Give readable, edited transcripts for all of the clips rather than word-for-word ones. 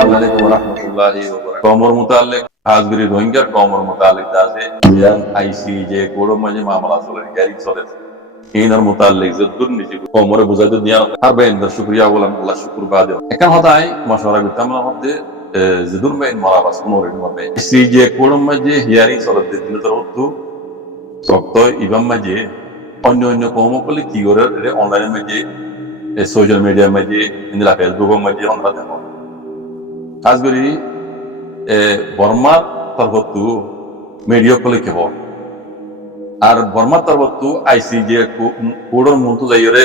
আসসালামু আলাইকুম ওয়া রাহমাতুল্লাহি ওয়া বারাকাতুহু। কওমর মুতাল্লিক আজগরি রোহিঙ্গার কওমর মুতাল্লিক আছে ইয়ান আইসিজে কোড়ো মাঝে মামলা চলে গাড়ি চলে ইনার মুতাল্লিক যে দুর্নীতি কওমরে বুঝাইতে দিয়া আর বেইন্দার শুকরিয়া বলেন আল্লাহ শুকর বাদে এখন হদাই মশওয়ারা করতাম না মধ্যে জিদুর মেইন মারাবাস মোরিন মধ্যে সিজে কোড়ো মাঝে হিয়ারিং চলে দিন তো হতো সক্ত ইবাম মাঝে অন্য অন্য কওমকলি কি করে অনলাইনে মাঝে সোশ্যাল মিডিয়ার মাঝে ইন্দিরা ফেসবুকের মাঝে আমরা দেখো আজগরি বর্মার তরবত্তু মিডিয়া কলে কেব আর বর্মার তরবত্তু আইসিজে কোডর মন্তু যাইরে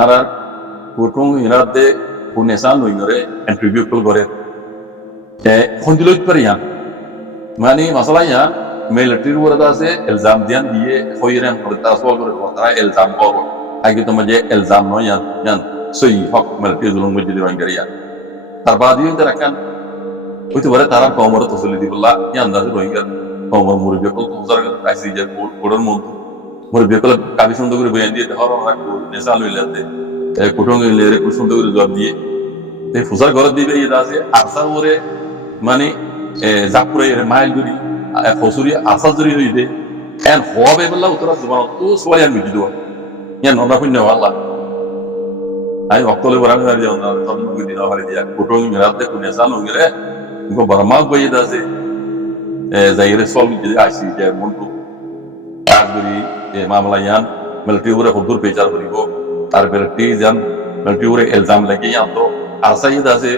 আর কুটুং ইরাদে কুনেসান নইনরে ইন্টারভিউ কল করে হন্দিলইত পারিয়ান মানে মাসালা ইয়ান মিলিটারির ওরা আছে ইলজাম দিয়ান দিয়ে হইরেন করে তাসওয়াল করে তারা ইলজাম করব আগে তো মাঝে ইলজাম নয় ইয়ান সই হক মিলিটারি জুলুম মজদি রোহিঙ্গারিয়া তার বাদিও তারা কান হইতে পারে তারা কমর তসলি দিবল্লা এই আন্দাজে রোহিঙ্গা কমর মুরব্বী কল তুজার আইসি যে কোডর মধ্যে মুরব্বী কল কাবি সুন্দর করে বয়ান দিয়ে হর হর নেশা লইলাতে কুটুং লেরে খুব সুন্দর করে জবাব দিয়ে এই ফুজার ঘর দিবে এই আছে আরসা ওরে মানে জাপুরে মাইল গুরি ফসুরি আরসা জরি হইতে এন হবে বললা উত্তর জবান তো সোয়ান মিটি দেওয়া ইয়ান নন্দা পুণ্য আল্লাহ আই অক্তলে বরাং আর যাও না তখন কই দিনা হলে দিয়া কুটুং মিরাতে কুনেসা লইরে গো বর্মা বই দাসে যাইরে সল যদি আইসি যে মন্টু আজগরি মামলা ইয়ান মিলিটারি ওরে হদুর পেচার করিব তার মিলিটারি জান মিলিটারি ওরে ইলজাম লাগি ইয়ান তো আরসাই দাসে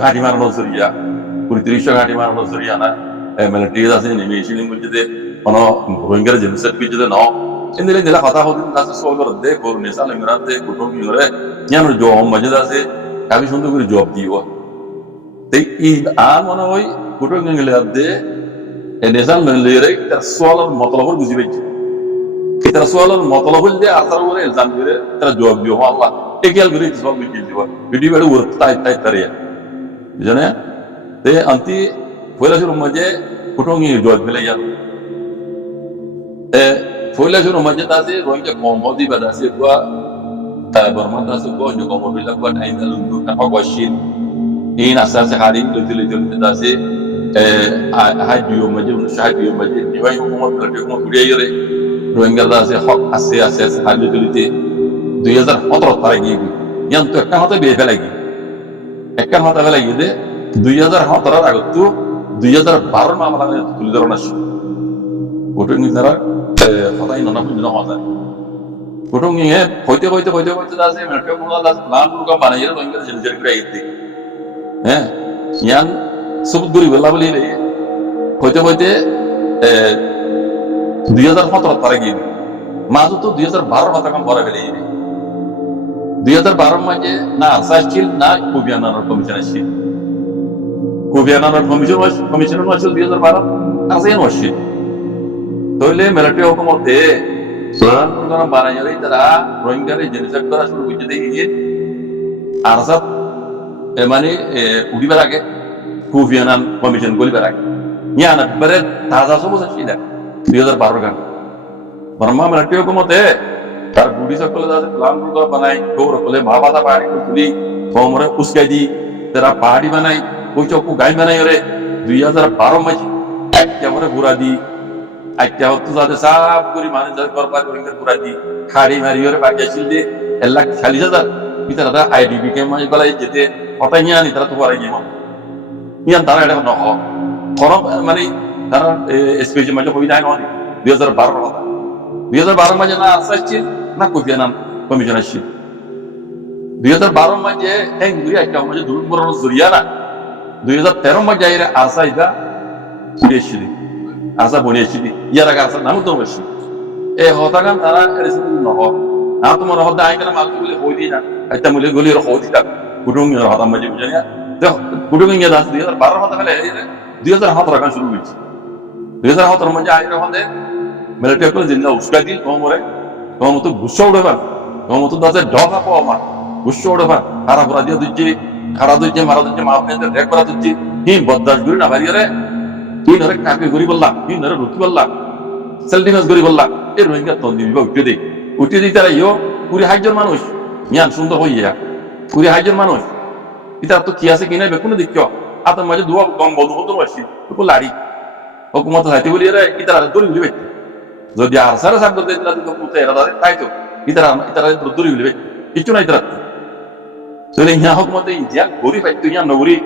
ঘাটি মারানো জরিয়া ৩০ ঘাটি মারানো জরিয়া না মিলিটারি দাসে নিমেশিলিং বুঝতে কোন রোহিঙ্গার জেনোসাইড বিজতে ন ইন্দিলে দিলা কথা হদিন দাসে সল করে দে কোর নেসা লমিরাতে কুটুং ইরে ইয়ান জো মজদা আছে কাবি সুন্দর করে জবাব দিও এই আর মনে হয় কুটুং গেলে দে নেশাল লেরে তার সোয়ালের মতলব বুঝি পেয়েছে তার সোয়ালের মতলব যে আসার করে ইলজাম করে তারা জবাব দিও আল্লাহ একেল করে সব বুঝি দিব ভিডিও ভিডিও ওর তাই তাই তারিয়া জানে তে আন্তি পয়লা শুরু মাঝে কুটুং জবাব দিলে ইয়ার পয়লা শুরু মাঝে তাসে রোহিঙ্গা কমবদি বাদাসে গো বর্মা দাসে গো যে কমবদি লাগবা টাইম দালু কাপা গশিন in asas hari itu dasi hadio maje hadio maje diwai hukumat kerja hukumat budaya yore rohingya dasi hak asas hari itu 2017 lagi yang tu ekkan hata bebe lagi de 2017 agat tu 2012 মামলা তুলে ধরা নাশ কোটং নিতারা হতা ইননা পূর্ণ হতা কোটং নিয়ে হইতে দাসে metro কোলা Das plan পুরো বানাইরে Rohingya jail করে আইতে হ্যাঁ ইয়ান সুবুদুরি বলা বলি রে হইতে 2017 তারা গিয়ে মাঝে তো 2012 মাথা কাম করা গেলে 2012 মাঝে না আসাস ছিল না কুবিয়ানার কমিশন আসছিল কুবিয়ানার কমিশন আসছিল 2012 আসেন আসছিল তাহলে মিলিটারি হুকুমতে প্ল্যান প্রোগ্রাম বানাইরে তারা রোহিঙ্গারে জেনোসাইড করা শুরু করে দিয়ে আরসাব মানে উড়িবার আগে কুফিয়ানান কমিশন গলিবার আগে ইয়ান একবারে তাজা সব ছিল 2012 গান বর্মা মিলিটারি হুকুমতে তার গুডি সকলে যাতে প্ল্যান প্রোগ্রাম বানাই কোর কলে মাবাদা পাহাড়ি তুলি কমরে উস্কাই দি তারা পাহাড়ি বানাই কই চকু গাই বানাই রে 2012 মাঝে একেবারে ঘুরা দি আইটা হতো যাতে সাফ করি মানে যাতে করবার করি ঘুরা দি খাড়ি মারি রে বাকি ছিল দে এলাক খালি যাতা পিতারা আইডিবি কে মানে গলাই যেতে হঠাৎ নিয়ে আনি তারা তো পারে গিয়ে ইয়ান তারা এটা নহ করম মানে তারা স্পেশাল মাঝে হই নাই নয় 2012 কথা 2012 মাঝে না আসছিল না কুফিয়ানান কমিশন আসছিল 2012 মাঝে এক দুই একটা মাঝে দুরুন বড় জরিয়া না 2013 মাঝে এর আসাইদা পুরেছিল আসা বনিয়েছিল ইয়ার আগে আসা নাম তো বেশি এ হতাগান তারা রেসিপি নহ না তোমার হদা আইকানা মাল বলে হই দি না এটা মূল্য গলির হই দি না কুটুং হতা মাঝে বুঝানিয়া কুটুং ইয়া দাস 2012 হতা গেলে 2017 গান শুরু হইছে 2017 মাঝে আইরা হদে মিলিটারি কল জিন্না উস্কা দি কমরে কমতো গুচ্ছা উড়াবার কমতো দাসে ঢকা পাওয়া মা গুচ্ছা উড়াবার খারাপ করা দিয়ে দিচ্ছি খারাপ দিচ্ছে মারা দিচ্ছে মা আপনি রেক করা দিচ্ছি কি বদদাস গুরি না বাড়িয়ে তুই নরে কাকে গরি বললা তুই নরে রুকি বললা সেলডিমাস গরি বললা এর রোহিঙ্গা তন্দি বিভাগ উঠে দিই তারা ইয়ো 20,000 মানুষ ইয়ান সুন্দর হইয়া 20,000 মানুষ এটা তো কি আছে কিনা বেকুনে দেখিও আতার মাঝে দুয়া গম বন্ধু হতো আসি তো লাড়ি হুকুমত হাইতে বলি এরা ইতারা দড়ি উলি বেটি যদি আর সারা সাব করতে দিলা তো হুকুমত এরা তাই তো ইতারা দড়ি উলি বেটি কিছু নাই ইতারা তাহলে ইয়া হুকুমতে ইয়া গরি পাইতো ইয়া নগরি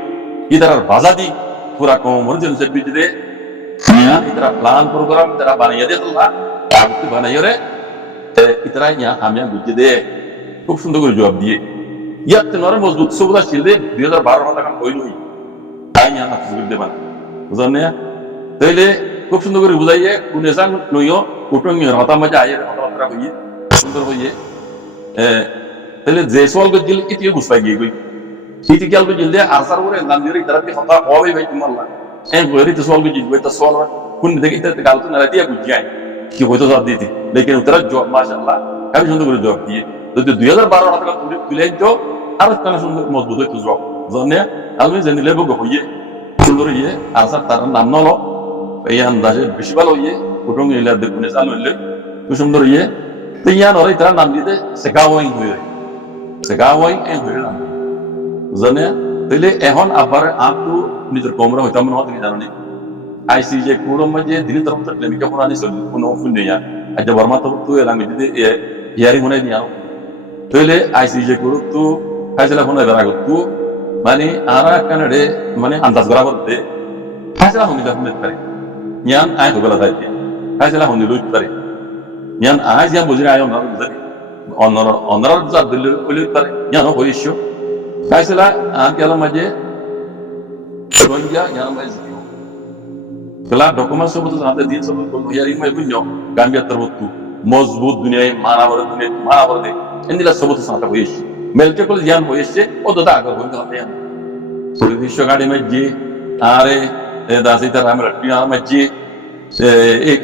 ইতারার বাজা দি পুরা কোমর জন্য সে বিজে ইয়া ইতারা প্ল্যান প্রোগ্রাম ইতারা বানিয়ে দে তোলা আপনি বানাইও রে ইতারা ইয়া আমি বুঝে দে খুব সুন্দর করে জবাব দিয়ে ইয়াতে নরে মজবুত সুবিধা ছিল দে 2012 টাকা কইল হই তাই ইয়া না সুবিধা দেবা বুঝানে তাইলে খুব সুন্দর করে বুঝাইয়ে কোন এসান লইও কুটং হতা মজা আয়ে হতা হইয়ে সুন্দর হইয়ে তাহলে যে সওয়াল গজিল ইতি বুঝপাই গিয়ে গই ইতি গেল গজিল দে আসার ওরে নাম দিয়ে ইতারাতে হতা হবে ভাই তোমাল্লা গরি তো সওয়াল গজিল বই তো সওয়াল কোন দেখে ইতাতে গাল তো না দিয়া বুঝাই কি হয়তো জবাব দিতি লেকিন উত্তর জবাব মাশাআল্লাহ আমি সুন্দর করে জবাব দিয়ে যদি 2012 টাকা তুলে তো আর কেন সুন্দর মজবুত হইতো জবাব জানে আমি জানিলে বগ হইয়ে সুন্দর হইয়ে আসার তার নাম নলো এই আন্দাজে বেশি ভালো হইয়ে কুটং ইলা দেখুনে চালু হইলে খুব সুন্দর হইয়ে তো ইয়া নরে তার নাম দিতে সেগাওয়াই হইয়ে সেগাওয়াই হইয়ে নাম জানে তাইলে এখন আবার আপু নিজের কমরা হইতাম না তুমি জানো নি আইসিজে কুড়ো মাঝে দিন তরফ থেকে মিকা পুরানি চলি কোনো ফুন্ডে ইয়া আজ বর্মা তো তুই এলাঙ্গে যদি হিয়ারিং মনে নিয়া তাইলে আইসিজে কুড়ো তো ফাইসলা ফোন এবার আগত তো মানে আরা কানাডে মানে আন্দাজ করা করতে ফাইসলা হনি দাফনে পারে ইয়ান আই হগলা দাইতে ফাইসলা হনি লইতে পারে ইয়ান আজ ইয়া বুঝিরা আয় অনর বুঝারি অনর যা দিল কইতে পারে ইয়ান হইছো ফাইসলা আর কেলা মাঝে রোহিঙ্গা ইয়ান মাঝে Kala dokumen sebut ada dia sebut kalau yang ini punya Gambia terbukti mozbut dunia mana berde ini lah sebut sangat bagus melke kalau jangan bagus je oh dah agak boleh kata yang politik syagadi macam are dasi terang mereka macam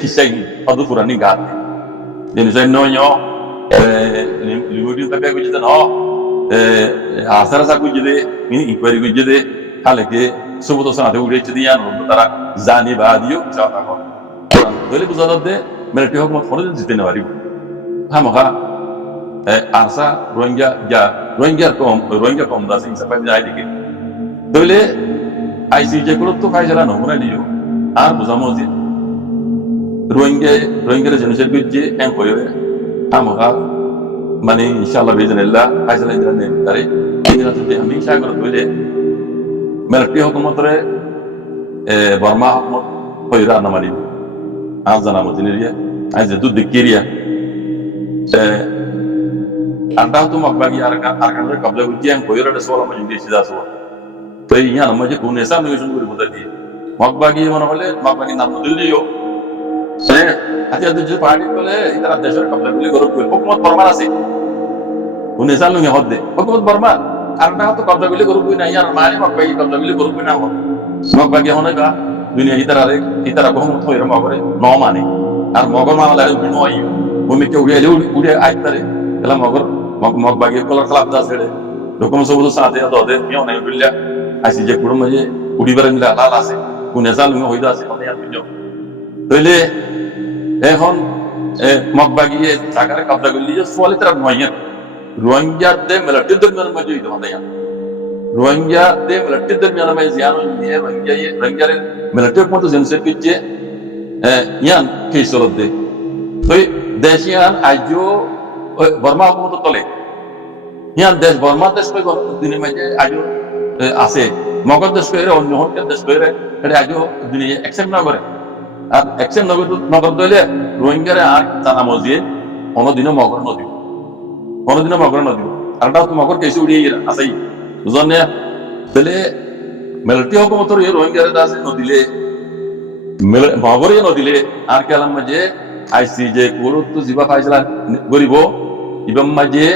kisah ini adu purani gat jadi saya nonyo limutin tapi aku jadi no asal aku jadi ini inquiry aku jadi kalau ke sebut sangat bagus jadi yang tara জানি বা দিও চাওয়া কর বলে বুঝাতে দে মেলটি হোক মত ফোনে জিতে না পারিব হামখা আরসা রোহিঙ্গা কম দাস ইনসা পাই যায় দিকে বলে আইসিজে গুলো তো ফাইজলা নমুনা নিও আর বুঝামো যে রোহিঙ্গা জনসের বিজে এম কইরে হামখা মানে ইনশাআল্লাহ বিজনেল্লাহ ফাইজলা জানে তারে এটা তো আমি সাগর বলে মেলটি হোক মতরে Burma Ahmad Hoyra Namani Azana Motiniria as a do the Kiria Adato Makbagi Arkan Kabla and Hoyra the Sola Majidis. Pay Yan Magic Unesa Mission with Mutadi Makbagi Monole, Makbagi Namudilio say I tell the party either at the Shah Kabla Hokmot Burmasi Unesa Hode Hokmot Burma Arnato Kabla Guru Yan Mani Makbagi Kabla Guru Makbagi Honega, dunia itara bohong tu orang magore, no mani. Ar magor mana lalu bino ayu, bumi kau dia udah ayat tadi, kalau makbagi kalau kelab dah sede, dokumen sebut saat itu ada, mian ayu bilia, asyik je kurang aja, udi barang dah lala se, kunesa lu nggak hoida se, mana yang punya. Tole, hon, makbagi cakar kabla guli, soal itu ramai ya, Rohingya deh melayu tu mana maju itu mana yang. Rohingya de melati dermiana mai ziano ni Rohingya melati ko to jense piche yan keisolo de toy deshian ajo Burma ko to tole yan desh Burma desh ko dine mai ajo ase mogor desh ko ere onno hon desh ko ere ajo dine accept na করে আর accept না করে নগর দলে Rohingya রে আর জানা মজিয়ে ono dino mogor nodi আর দাও তো mogor কেসে উড়িয়ে আসাই বুঝনে তাহলে মেলটি হকুমতর এই রোহিঙ্গা দাসে নদিলে মগরে নদিলে আর কেলাম মাঝে আইসিজে গুরুত্ব জিবা ফাইসলা গরিব ইবাম মাঝে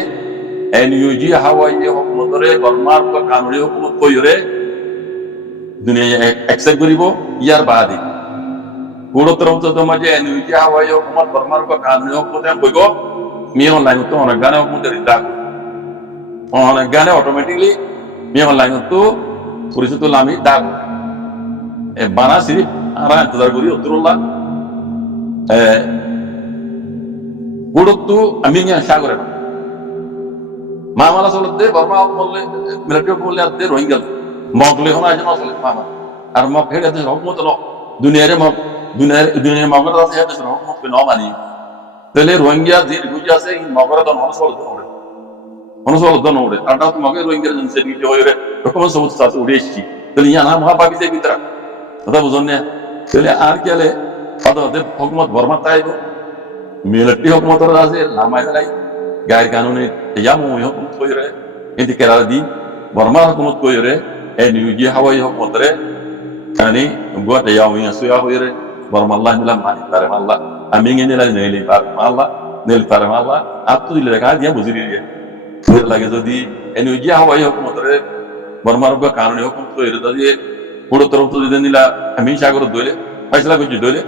এনইউজি হাওয়াই হকুমতরে বর্মার কানুনি হকুমত কইরে দুনিয়া অ্যাকসেপ্ট করিব ইয়ার বাদে গুরুত্বর তো মাঝে এনইউজি হাওয়াই হকুমত বর্মার কানুনি হকুমত কইব মি অনলাইন তো অনেক গানে হকুমত রিদা অনেক গানে automatically Memang lain itu polisi itu lami dah, mana sih arah interdar guri uturullah, guru tu aminnya syagore, মামালা চলতে বর্মা বললে মিলিটারি বললে আর দে রোহিঙ্গা মগলে হন আজ নসলে মামা আর মগ হেডে দেশ হকমত ন দুনিয়ারে মগ দুনিয়ার মগর আছে দেশ হকমত কে ন মানি তাহলে রোহিঙ্গা যে গুজি আছে এই মগর দন হনসল দন হনসল দন ওড়ে আর তো মগে রোহিঙ্গা জনসে নিতে হইরে রকম সব আছে উড়ে এসছি তাহলে ইয়ানা মহাপাবি যে ভিতরা কথা বুঝুন না তাহলে আর কেলে অদে হকমত বর্মা তাইব মিলিটারি হকমত আছে লামাই লাই গায়ের কানুনে ইয়ামু হকমত কইরে এদি কেরালা দি বর্মা হকমত কইরে এ নিউজি হাওয়াই হকমত রে yani gote yamu ya suya hoyre barbara allah milam mani tare allah aminge ne la neli par allah nel tare allah attu dile ka dia buziri dia fir lage jodi energy hawai hukmat re barbara ga kanuni hukum to ere dadi pudo taraf to diden dila amin sagar dole faisla ko dole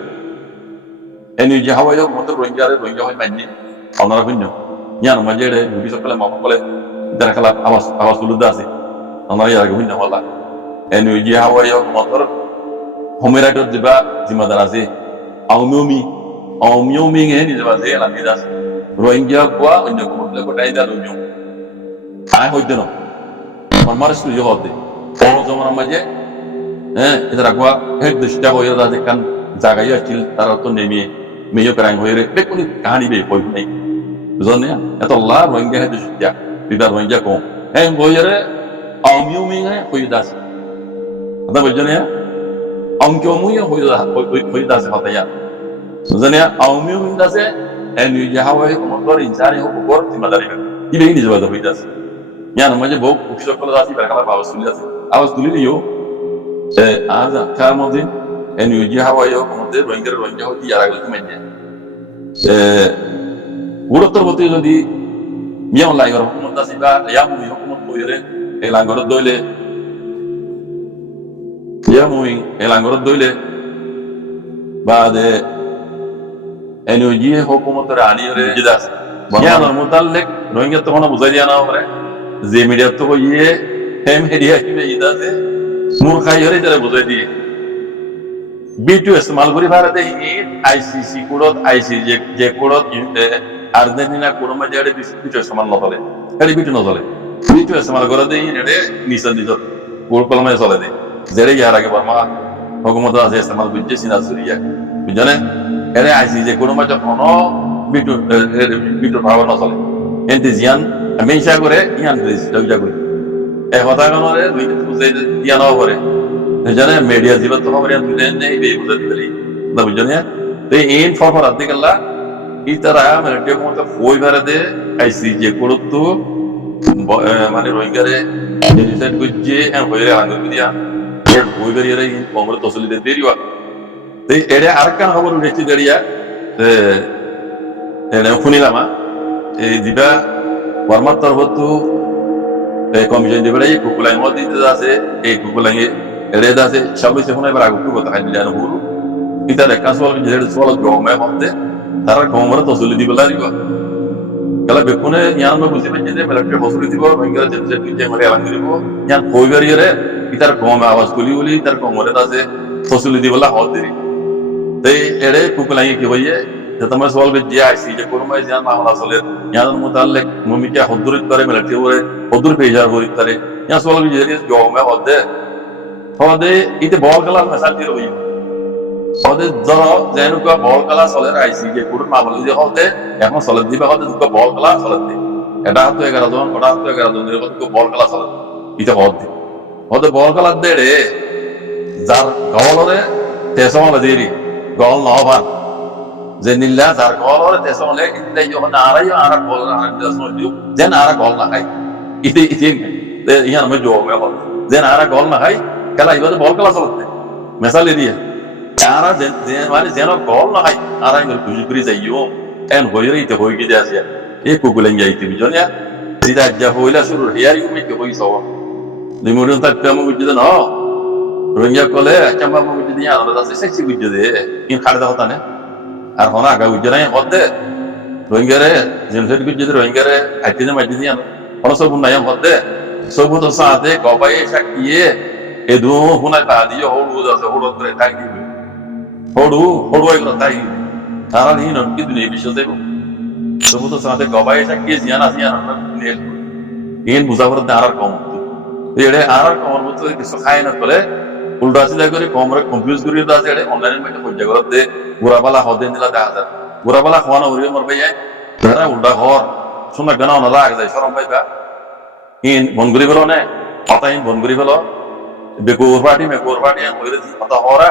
energy hawai hukmat rohingya hoy manni onara binno nyano majere bi sokale ma kole dara kala awas tuluda ase onara ya ga binno wala energy hawai hukmat homerado diba zimadar ase aumyomi nge ni diba ze la midas rohingya kwa onyo ko taida lonyo ai hoideno marmaris tu yohode ono zamana maje idara kwa head dishta hoyada de kan jagaya til tarato nemi meyo karang hoyre bekuni kahani be hoy nei zone eto la rohingya head dishta bidar rohingya ko hoyre aumyomi nge hoidas ada bojone ya aunque muy hoy se falta ya zania aumio mindase en ya hawa como por insari ho por ti madari ibe ni jaba hoy das ya no maje bo ukso kala dasi bakala awas tuli yo aza kamodin en ya hawa yo como de rohingya ho ti yara ko menye urotor bote jodi mion la garo como dasi ba ya mu yo como poire el angoro dole ya muy el angoro doile bade energy hukumat rani re jidas ya no mutallek rohingya to hona buzariya na homre je media to ye hem media ki jidas nur khai hore jare buzai diye b2 istemal kori bharate icc kodot icj je kodot argentina kodoma jare b2 istemal no chole eli b2 no chole b2 istemal kore de ede nisan dijot kol kolme chole de zere yara ke barma hukumat ase istemal bujje sina suriya bujane ere aisi je kono ma jono bitu power no sole entizian amensha gore yan res dagja gore e hota gano re duite buzai diya no gore jane media jibat to homre dulen nei be buzai dili na bujane te in for adikalla itara military hukumat foi barade aisi je korotto mane rohingya re decide bujje en hoire hangur bidiya ওই বেরিয়ে কংগ্রেস তসলিতে দেরিয়া তো এটা আরেকখান খবর উঠেছি দেরিয়া শুনিলাম এই দিবা বর্মার তরফত commission দিবে কুকুলাই মত দিতে আছে এই কুকুলাই এড়ে আছে সবাই শুনে এবার আগুন কথা খাই জানো বলু এটা দেখা সল যেটা সল গমে হতে তারা কংগ্রেস তসলি দিবে লাগিব kala bekune yan no buzi banje de military hospital dibo bangala je je mare alang dibo yan koi bariye re itar kom awas uli itar komore da se hospital dibo la hod diri te ere kukulai ke boye jatama sawal be je aisi je kormai jan mamla sole yan mutallek mumi ke hodurit kare military ore hodur pejar horit kare yan sawal be je jo me hode ite bol kala masal diro boye hode jara jenu ka bol kala sole aisi je kurun mamla je hode এখন সলেদ দিবে হতে দুটো বল খেলা সলেদ দি এটা হতো 11 জন ওটা হতো 11 জন এরকম দুটো বল খেলা সলেদ এটা হতে বল খেলা দে রে যার গলরে তেসমলে দেরি গল না হবার যে নিল্লা যার গলরে তেসমলে ইতে যখন আরা বল না তেসমল দিও যেন আরা গল না খাই ইতে ইয়ার মে জো মে বল যেন আরা গল না খাই খেলা ইবাদে বল খেলা সলেদ মেসালে দিয়ে আরা যেন মানে যেন গল না খাই আরা ইমর খুশি করে যাইও en hoyre ite hoyge jasia e kugulen yaiti bijonya sida jahoila surur hiyari umi ke hoy sawa limurun tak kamu wujud no rohingya kole chamba mu wujud ya ala dase seksi wujud in kharda hota ne ar hona aga wujud na hodde rohingya re jenset wujud rohingya re atine majid ya hono sobu na ya hodde sobu to saate gobai shakiye edu huna ta diyo hodu dase hodu tre tagi hodu ay ko tagi তারা নিন কি দুনিয়া বিশ্ব দেব তবু তো সাথে গবাই এটা কি জিয়ানা জিয়ানা নেল ইন বুঝাবার আর কম হতো এড়ে আর কমর মতো কিছু খাই না করে উল্টা সিধা করে কমরে কনফিউজ করি আছে এড়ে অনলাইনের মধ্যে পর্যা করতে গোড়াবালা হদিন দিলা দেখা যায় গোড়াবালা খাওয়ানো উড়িয়ে মরবে যায় তারা উল্টা ঘর শোনা কেন ওনারা আগে যায় সরম পাইবা ইন বনগুড়ি ফেলো নে কথা ইন বনগুড়ি ফেলো বেকুর পার্টি মেকুর পার্টি হইলে কথা হরা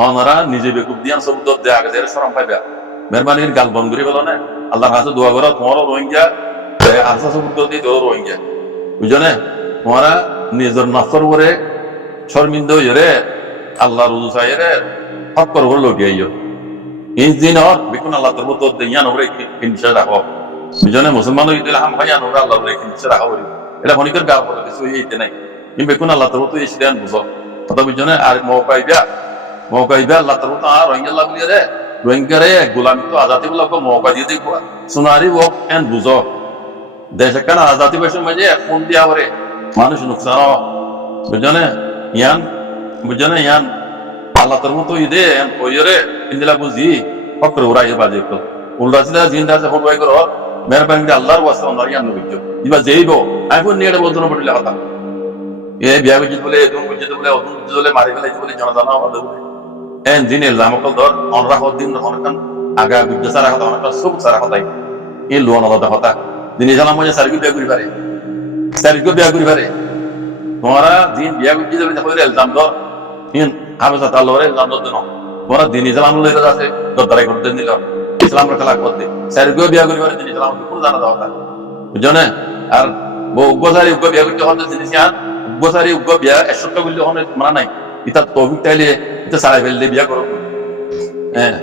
ওনারা নিজে বেকুব দিয়ান সব দে আগে যায় সরম পাইবা মেহরবানির গাল বনগুড়ি ফেলো নে আল্লাহর কাছে দোয়া করো তোমারও রোহিঙ্গা আশা সবুর করে দিই তোর রোহিঙ্গা বুঝছো না তোমারা নিজের নফর করে শর্মিন্দ হইরে আল্লাহ রুজু চাইরে হক করবো লোকে ইন দিন বিকুন আল্লাহ তোর তো ইয়ান ওরে কিনছে রাখো বুঝনে মুসলমান হইলে হাম ভাইয়ান ওরা আল্লাহ ওরে কিনছে রাখো এটা হনিকের গাল বলে কিছু হইতে নাই কিন্তু বিকুন আল্লাহ তোর তো ইসলাম বুঝো কথা বুঝনে আর মৌকাইবা আল্লাহ তোর তো আর রোহিঙ্গা আল্লাহ বলি রে রোহিঙ্গারে গোলামি তো আজাদি বলা মৌকা দিয়ে দেখবো সোনারি ও এন বুঝো দেশে কেন আজাদি বসে মাঝে ফোন দিয়া করে মানুষ নুকসান বুঝনে ইয়ান আল্লাহ তোর মতো ইদে ওইরে ইন্দিলা বুঝি ফকর উড়াই বাজে তো উল্টা সিধা জিন্দা আছে হবাই করো মেহরবানি আল্লাহর ওয়াস্তে আমরা ইয়ান নবিজ্ঞ ইবা যেইবো এখন নিয়ে বলতো না পড়লে কথা এ বিয়া বুঝিত বলে এদুন বুঝিত বলে অদুন বুঝিত বলে মারি ফেলাইতে বলে জনজানা আমাদের এন দিনে জামকল ধর অনরা দিন অনেকক্ষণ আগা গুজ্জ সারা কথা অনেকক্ষণ সব সারা কথাই এই লোন আলাদা কথা দিনে জানাম মজা সার্কিট বিয়া করি পারে সার্কিট বিয়া করি পারে তোমরা দিন বিয়া গুজ্জি যাবে দেখো এলজাম ধর হিন হামেশা তার লরে এলজাম ধর দেন তোমরা দিন ইসলাম লইরা আছে দরদারাই করতে নিল ইসলাম রা খেলা করতে সার্কিট বিয়া করি পারে দিন ইসলাম কোন জানা দাও তা বুঝছো না আর উগ্গসারি উগ্গ বিয়া করতে হতে জিনিস ইয়ান উগ্গসারি উগ্গ বিয়া একশো করলে হনে মানা নাই এটা তৌফিক তাইলে এটা সারা ফেললে বিয়া করো হ্যাঁ